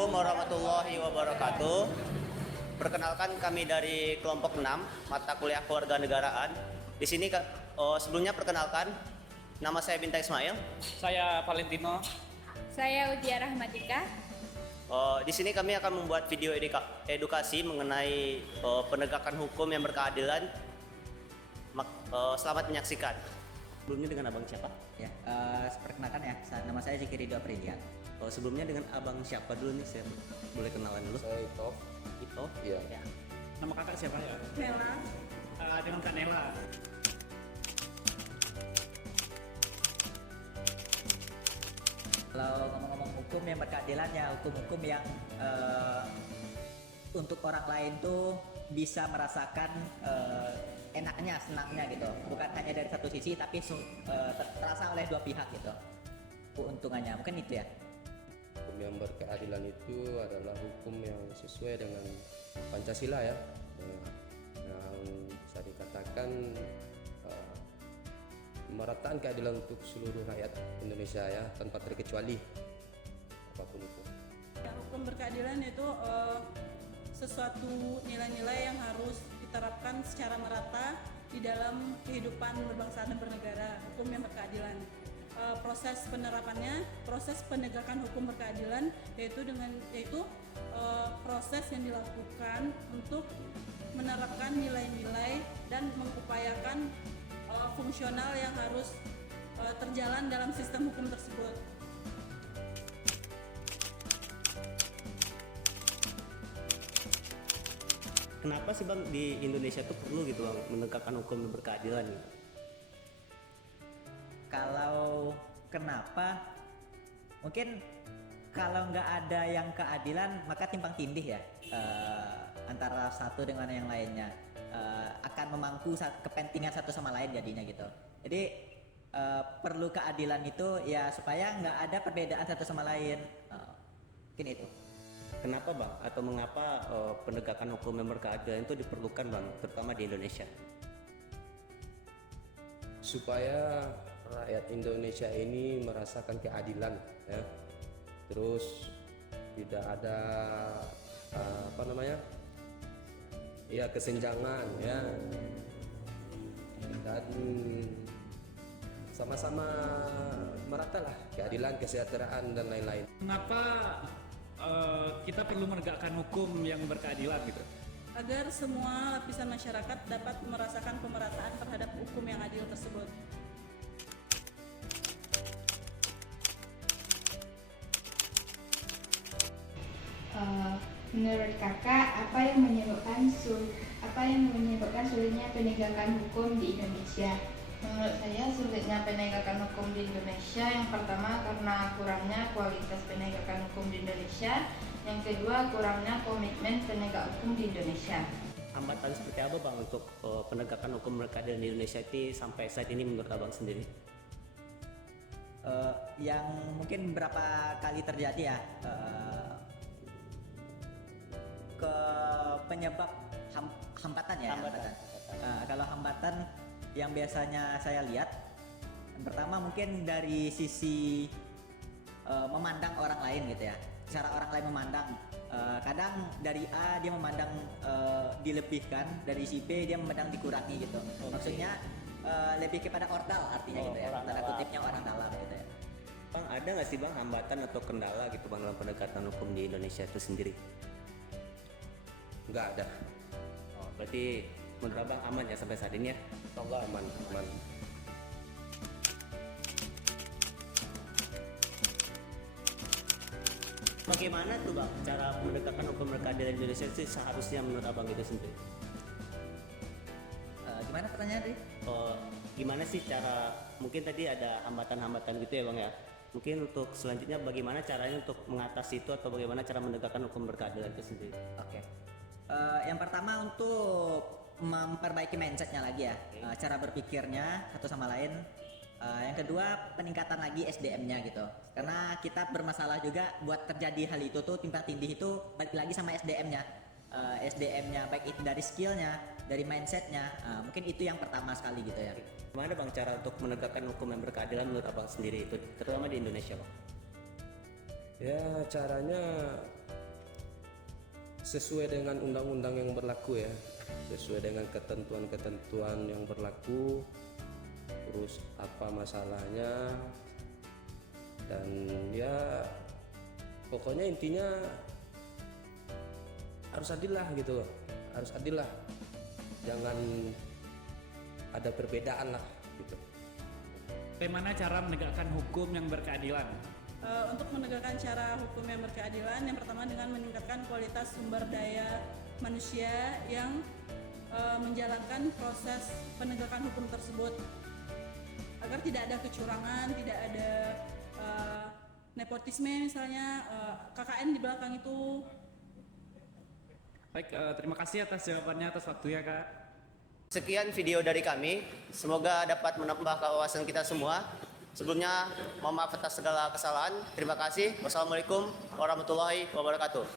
Assalamualaikum warahmatullahi wabarakatuh. Perkenalkan kami dari kelompok 6 mata kuliah kewarganegaraan. Di sini sebelumnya perkenalkan nama saya Bintang Ismail. Saya Valentino. Saya Udia Rahmatika. Di sini kami akan membuat video edukasi mengenai penegakan hukum yang berkeadilan. Selamat menyaksikan. Sebelumnya dengan abang siapa? Ya, perkenalkan ya, nama saya Zikri Ridho Aprilia. Sebelumnya dengan abang siapa dulu nih, saya boleh kenalan dulu? Saya Ito. Ito? Iya. Ya. Nama kakak siapa ya? Nela. Dengan Kak Nela. Kalau ngomong-ngomong hukum yang berkeadilan ya, hukum-hukum yang untuk orang lain tuh bisa merasakan enaknya, senangnya gitu. Bukan hanya dari satu sisi, tapi terasa oleh dua pihak gitu. Keuntungannya, mungkin itu ya. Hukum yang berkeadilan itu adalah hukum yang sesuai dengan Pancasila ya. Yang bisa dikatakan merataan keadilan untuk seluruh rakyat Indonesia ya, tanpa terkecuali apapun itu. Ya, hukum berkeadilan itu sesuatu nilai-nilai yang harus diterapkan secara merata di dalam kehidupan berbangsa dan bernegara. Hukum yang berkeadilan. Proses penerapannya, proses penegakan hukum berkeadilan yaitu proses yang dilakukan untuk menerapkan nilai-nilai dan mengupayakan fungsional yang harus terjalan dalam sistem hukum tersebut. Kenapa sih bang di Indonesia tuh perlu gitu bang menegakkan hukum yang berkeadilan gitu? Kalau kenapa? Mungkin kalau nggak ada yang keadilan maka timpang tindih ya, antara satu dengan yang lainnya, akan memangku kepentingan satu sama lain jadinya gitu. Jadi perlu keadilan itu ya supaya nggak ada perbedaan satu sama lain. Mungkin itu. Kenapa bang atau mengapa penegakan hukum yang berkeadilan itu diperlukan bang, terutama di Indonesia? Supaya rakyat Indonesia ini merasakan keadilan ya. Terus tidak ada kesenjangan ya, dan sama-sama merata lah keadilan, kesejahteraan dan lain-lain. Mengapa kita perlu menegakkan hukum yang berkeadilan gitu? Agar semua lapisan masyarakat dapat merasakan pemerataan terhadap hukum yang adil tersebut. Menurut kakak, apa yang menyebabkan sulitnya penegakan hukum di Indonesia? Menurut saya sulitnya penegakan hukum di Indonesia yang pertama karena kurangnya kualitas penegakan hukum di Indonesia, yang kedua kurangnya komitmen penegak hukum di Indonesia. Hambatan seperti apa bang untuk penegakan hukum berkeadilan di Indonesia itu sampai saat ini menurut abang sendiri? Yang mungkin berapa kali terjadi ya, ke penyebab hambatan ya. Kalau hambatan yang biasanya saya lihat, yang pertama mungkin dari sisi memandang orang lain gitu ya, cara orang lain memandang. Kadang dari A dia memandang dilebihkan, dari si B dia memandang dikurangi gitu. Maksudnya lebih kepada ordal artinya gitu ya, tanda kutipnya orang dalam gitu ya. Bang, ada nggak sih bang hambatan atau kendala gitu bang dalam penegakan hukum di Indonesia itu sendiri? Nggak ada. Berarti menurut abang aman ya sampai saat ini ya? Enggak, aman. Bagaimana tuh bang cara menegakkan hukum berkeadilan di Indonesia itu seharusnya menurut abang itu sendiri? Gimana pertanyaan tadi? Gimana sih cara, mungkin tadi ada hambatan-hambatan gitu ya bang ya, mungkin untuk selanjutnya bagaimana caranya untuk mengatasi itu atau bagaimana cara menegakkan hukum berkeadilan itu sendiri? Oke. Yang pertama untuk memperbaiki mindsetnya lagi ya, cara berpikirnya satu sama lain. Yang kedua peningkatan lagi SDM-nya gitu, karena kita bermasalah juga buat terjadi hal itu tuh timpang tindih itu balik lagi sama SDM-nya. SDM-nya baik itu dari skillnya, dari mindsetnya, mungkin itu yang pertama sekali gitu ya. Gimana bang cara untuk menegakkan hukum yang berkeadilan menurut abang sendiri itu, terutama di Indonesia bang? Ya caranya sesuai dengan undang-undang yang berlaku ya, sesuai dengan ketentuan-ketentuan yang berlaku, terus apa masalahnya, dan ya pokoknya intinya harus adil lah gitu, harus adil lah, jangan ada perbedaan lah gitu. Bagaimana cara menegakkan hukum yang berkeadilan? Untuk menegakkan cara hukum yang berkeadilan, yang pertama dengan meningkatkan kualitas sumber daya manusia yang menjalankan proses penegakan hukum tersebut, agar tidak ada kecurangan, tidak ada nepotisme misalnya, KKN di belakang itu. Baik, terima kasih atas jawabannya, atas waktunya Kak. Sekian video dari kami, semoga dapat menambah wawasan kita semua. Sebelumnya, mohon maaf atas segala kesalahan. Terima kasih. Wassalamualaikum warahmatullahi wabarakatuh.